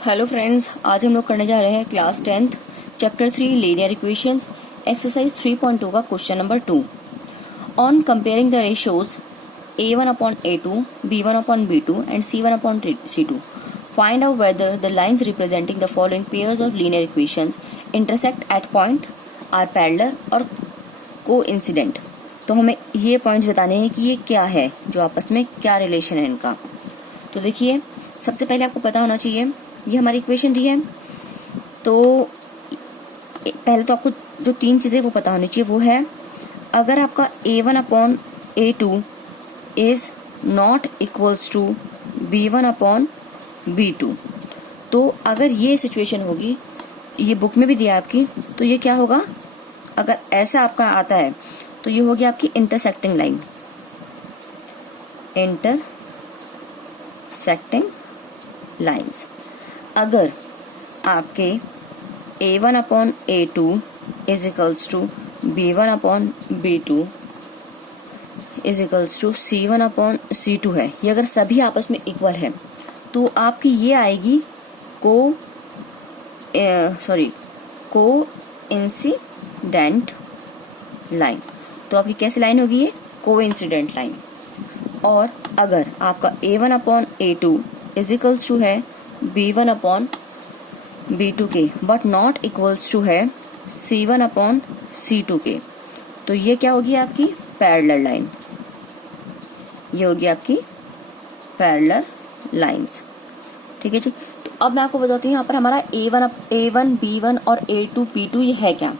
Hello friends, आज हम लोग करने जा रहे हैं class 10th chapter 3 linear equations exercise 3.2 का question number 2 on comparing the ratios a1 upon a2 b1 upon b2 and c1 upon c2 find out whether the lines representing the following pairs of linear equations intersect at point are parallel और coincident. तो हमें ये points बताने हैं कि ये क्या है, जो आपस में क्या रिलेशन है इनका। तो देखिए, सबसे पहले आपको पता होना चाहिए ये हमारी इक्वेशन दी है, तो पहले तो आपको जो तीन चीजें वो पता होनी चाहिए। वो है, अगर आपका a1 upon a2 is not equals to b1 upon b2, तो अगर ये सिचुएशन होगी, ये बुक में भी दिया है आपकी, तो ये क्या होगा, अगर ऐसा आपका आता है तो ये होगी आपकी इंटरसेक्टिंग लाइन, इंटरसेक्टिंग लाइंस। अगर आपके a1 upon a2 is equals to b1 upon b2 is equals to c1 upon c2 है, ये अगर सभी आपस में इक्वल है, तो आपकी ये आएगी को इंसिडेंट लाइन। तो आपकी कैसी लाइन होगी, ये को इंसिडेंट लाइन। और अगर आपका a1 upon a2 is equals to है b1 अपॉन b2 के, बट नॉट इक्वल्स टू है c1 अपॉन c2 के, तो ये क्या होगी आपकी पैरेलल लाइन। ये होगी आपकी पैरेलल लाइंस। ठीक है जी। तो अब मैं आपको बताती हूँ यहाँ पर हमारा a1 b1 और a2 b2 ये है क्या।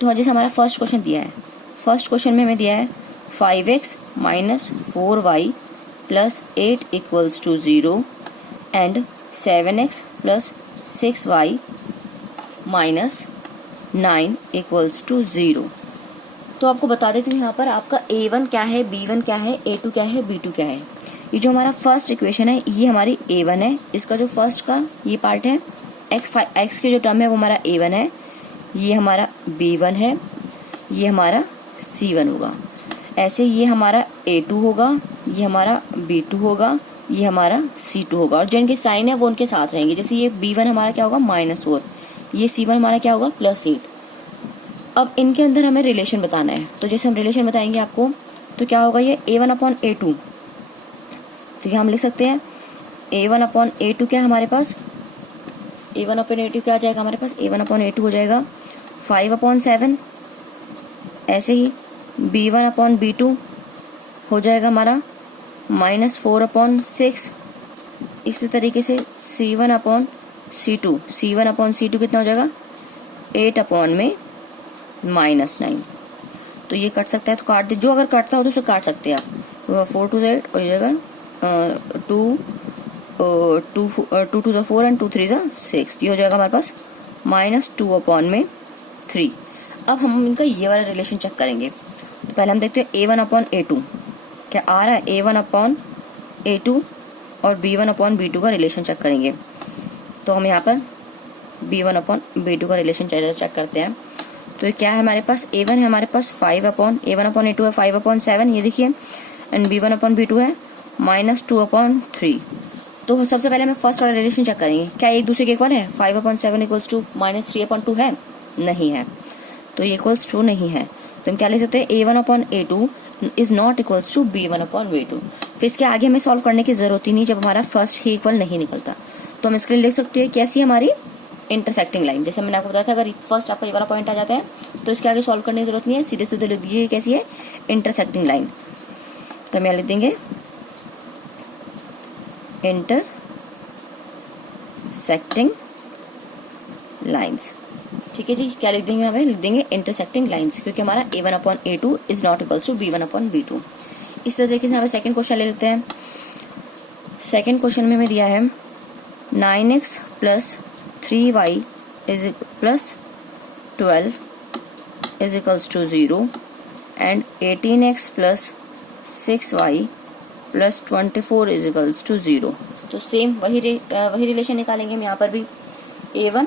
तो जैसे हमारा फर्स्ट क्वेश्चन दिया है, फर्स्ट क्वेश्चन में हमें दिया है 5x minus 4y plus 8 equals to 0 and 7x plus 6y minus 9 equals to 0। तो आपको बता देती हूँ यहाँ पर आपका a1 क्या है, b1 क्या है, a2 क्या है, b2 क्या है। ये जो हमारा फर्स्ट इक्वेशन है ये हमारी a1 है, इसका जो फर्स्ट का ये पार्ट है x के जो टर्म है वो हमारा a1 है, ये हमारा b1 है, ये हमारा c1 होगा। ऐसे ये हमारा a2 होगा, ये हमारा b2 होगा, ये हमारा c2 होगा, और जो इनके साइन है वो उनके साथ रहेंगे। जैसे ये b1 हमारा क्या होगा -4, ये c1 हमारा क्या होगा +8। अब इनके अंदर हमें रिलेशन बताना है, तो जैसे हम रिलेशन बताएंगे आपको, तो क्या होगा ये a1 अपॉन a2, तो यहाँ हम लिख सकते हैं a1 अपॉन a2 क्या है हमारे पास, a1 अपॉन a2 क्या आ जाएगा हमारे पास, a1 अपॉन a2 हो जाएगा 5 अपॉन 7। ऐसे ही b1 अपॉन b2 हो जाएगा हमारा -4 अपॉन 6। इसी तरीके से c1 अपॉन c2 कितना हो जाएगा 8 अपॉन में -9। तो ये कट सकता है, तो काट दे, जो अगर कटता हो तो उसे काट सकते हैं आप। 4 to 8 और ये जाएगा 2 to 4 एंड 2 3 6, ये हो जाएगा हमारे पास -2 अपॉन में 3। अब हम इनका ये वाला रिलेशन चेक करेंगे। तो पहले हम देखते हैं a1 अपॉन a2 क्या आ रहा है, a1 अपॉन a2 और b1 अपॉन b2 का रिलेशन चेक करेंगे। तो हम यहाँ पर b1 अपॉन b2 का रिलेशन चेक करते हैं। तो ये क्या है हमारे पास, a1 है हमारे पास a1 अपॉन a2 है 5 अपॉन 7, ये देखिए, एंड b1 अपॉन b2 है -2 अपॉन 3। तो सबसे पहले हमें फर्स्ट वाला रिलेशन चेक करेंगे, क्या एक दूसरे के इक्वल है। 5 अपॉन 7 इक्वल्स टू -3 अपॉन 2 है, नहीं है, तो ये इक्वल्स टू नहीं है। तो हम क्या लिख सकते हैं, a1 upon a2 is not equals to b1 upon b2। फिर इसके आगे हमें सॉल्व करने की जरूरत ही नहीं जब हमारा फर्स्ट ही इक्वल नहीं निकलता। तो हम इसके लिए लिख सकते हैं कैसी हमारी इंटरसेक्टिंग लाइन। जैसे मैंने आपको बताया था, अगर फर्स्ट आपका ये वाला पॉइंट आ जाता है तो इसके आगे सॉल्व करने की जरूरत नहीं है, सीधे सीधे लिख दीजिए कैसी है इंटरसेक्टिंग लाइन। तो हम यहाँ लिख देंगे इंटरसेक्टिंग लाइन्स। ठीक है जी, क्या लिख देंगे, हमें लिख देंगे इंटरसेक्टिंग लाइंस, क्योंकि हमारा a1 upon a2 is not equals to b1 upon b2। इस तरीके से हमें सेकंड क्वेश्चन ले लेते हैं। सेकंड क्वेश्चन में हमें दिया है 9x plus 3y is plus 12 is equals to 0 and 18x plus 6y plus 24 is equals to 0। तो सेम वही रिलेशन निकालेंगे हम यहाँ पर भी, a1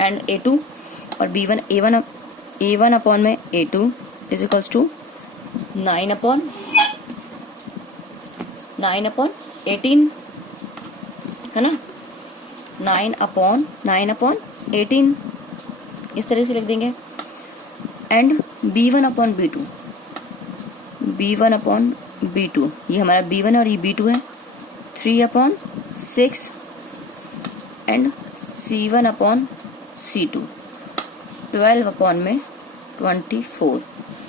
एंड a2 और b1 a1 अपॉन में a2 is equals to 9 upon 18 है ना, 9/18 इस तरह से लिख देंगे। एंड B1/B2, B1/B2 ये हमारा B1 और ये B2 है, 3/6 एंड C1/C2 12/24।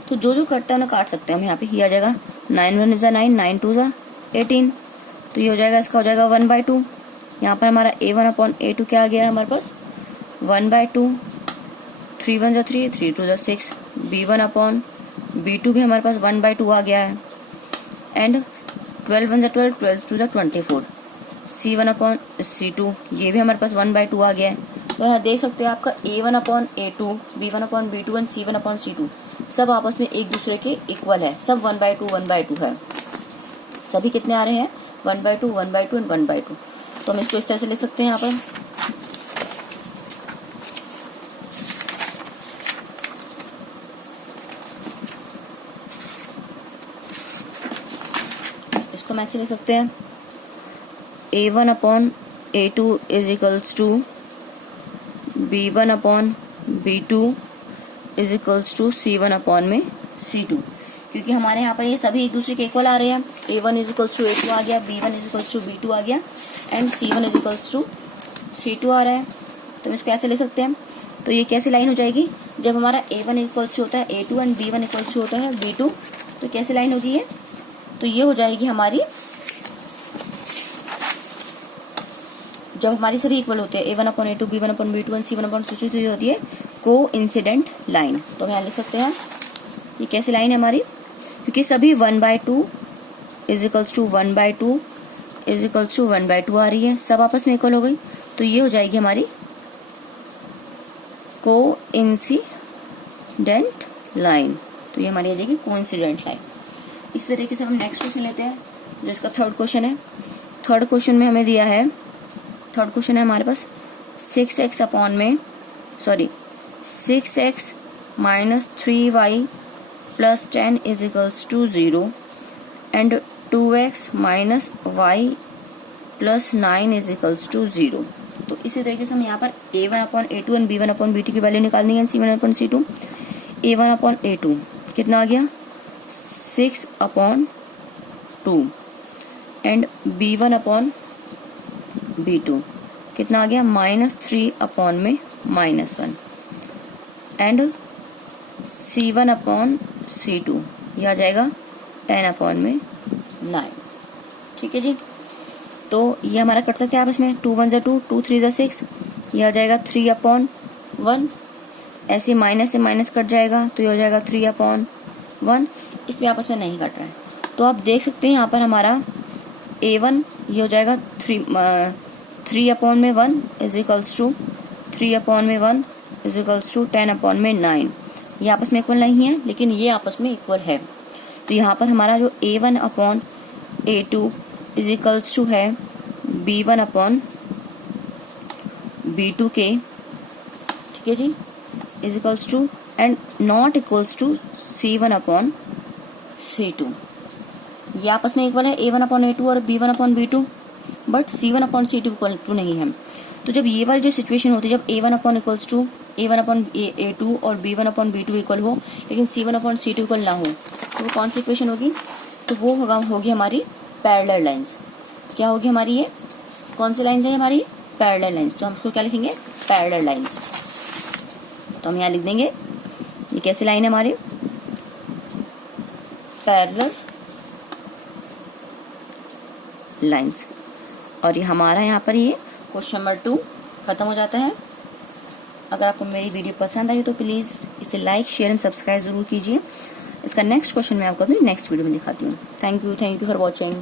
तो जो जो कटता है ना काट सकते हैं हम यहाँ पे। ये आ जाएगा 9 1 = 9, 9 2 = 18, तो ये हो जाएगा, इसका हो जाएगा 1/2। यहाँ पर हमारा A1/A2 क्या आ गया है हमारे पास 1/2, 3 1 = 3, 3 2 = 6, B1/B2 भी हमारे पास 1/2 आ गया है। एंड 12 1 = 12, 12 2 = 24, C1/C2 ये भी हमारे पास 1/2 आ गया है। तो यहाँ देख सकते हो आपका A1/A2, B1/B2 एंड C1/C2 सब आपस में एक दूसरे के इक्वल है, सब 1/2 1/2 है। सभी कितने आ रहे हैं 1/2 1/2 एंड 1/2। तो हम इसको इस तरह से लिख सकते हैं यहाँ पर। इसको हम ऐसे लिख सकते हैं A1/A2 = B1/B2 = C1/C2, क्योंकि हमारे यहाँ पर ये सभी एक दूसरे के इक्वल आ रहे हैं। A1 = A2 आ गया, B1 = B2 आ गया एंड C1 = C2 आ रहा है। तो हम इसको ऐसे ले सकते हैं। तो ये कैसी लाइन हो जाएगी, जब हमारा A1 = होता है A2 एंड B1 = होता है B2, तो कैसी लाइन होगी ये, तो ये हो जाएगी हमारी, जब हमारी सभी इक्वल होते हैं A1/A2, B1/B2 एंड C1/C2, तो ये होती है कोइंसिडेंट लाइन। तो हम यहाँ लिख सकते हैं ये कैसी लाइन है हमारी, क्योंकि सभी 1/2 = 1/2 = 1/2 आ रही है, सब आपस में इक्वल हो गई। तो ये हो जाएगी हमारी कोइंसिडेंट लाइन। तो ये हमारी आ जाएगी कोइंसिडेंट लाइन। इस तरीके से हम नेक्स्ट क्वेश्चन लेते हैं, जो इसका थर्ड क्वेश्चन है। थर्ड क्वेश्चन में हमें दिया है, थर्ड क्वेश्चन है हमारे पास 6x - 3y + 10 = 0 and 2x - y + 9 = 0। तो इसी तरीके से हम यहाँ पर A1/A2 एंड B1/B2 की वैल्यू निकाल देंगे, C1/C2। A1/A2 कितना आ गया 6/2 एंड B1/B2 कितना आ गया -3/1 एंड C1/C2 ये आ जाएगा 10/9। ठीक है जी। तो ये हमारा कट सकते हैं आपस में, 2 1 = 2, 2 3 = 6, ये आ जाएगा 3/1। ऐसे माइनस से माइनस कट जाएगा, तो ये हो जाएगा 3/1। इसमें आपस में नहीं कट रहा है, तो आप देख सकते हैं यहाँ पर हमारा A1 ये हो जाएगा 3/1 = 3/1 = 10/9। ये आपस में इक्वल नहीं है, लेकिन ये आपस में इक्वल है। तो यहाँ पर हमारा जो A1/A2 = है B1/B2 के, ठीक है जी, = and not equals to C1/C2। ये आपस में इक्वल है A1/A2 और B1/B2, but C1/C2 equal to नहीं है। तो जब ये वाली जो सिचुएशन होती है, जब A1/A2 और B1/B2 इक्वल हो लेकिन C1/C2 इक्वल ना हो, तो वो कौन सी इक्वेशन होगी, तो वो होगी हमारी पैरेलल लाइंस। क्या होगी हमारी, ये कौन सी लाइंस है हमारी, पैरेलल लाइंस। तो हम इसको क्या लिखेंगे, पैरेलल लाइंस। तो हम यहाँ लिख देंगे ये कैसी लाइन है हमारी, पैरेलल लाइंस। और ये हमारा यहाँ पर ये क्वेश्चन नंबर 2 खत्म हो जाता है। अगर आपको मेरी वीडियो पसंद आई तो प्लीज़ इसे लाइक शेयर एंड सब्सक्राइब जरूर कीजिए। इसका नेक्स्ट क्वेश्चन मैं आपको अपनी नेक्स्ट वीडियो में दिखाती हूँ। Thank you for watching.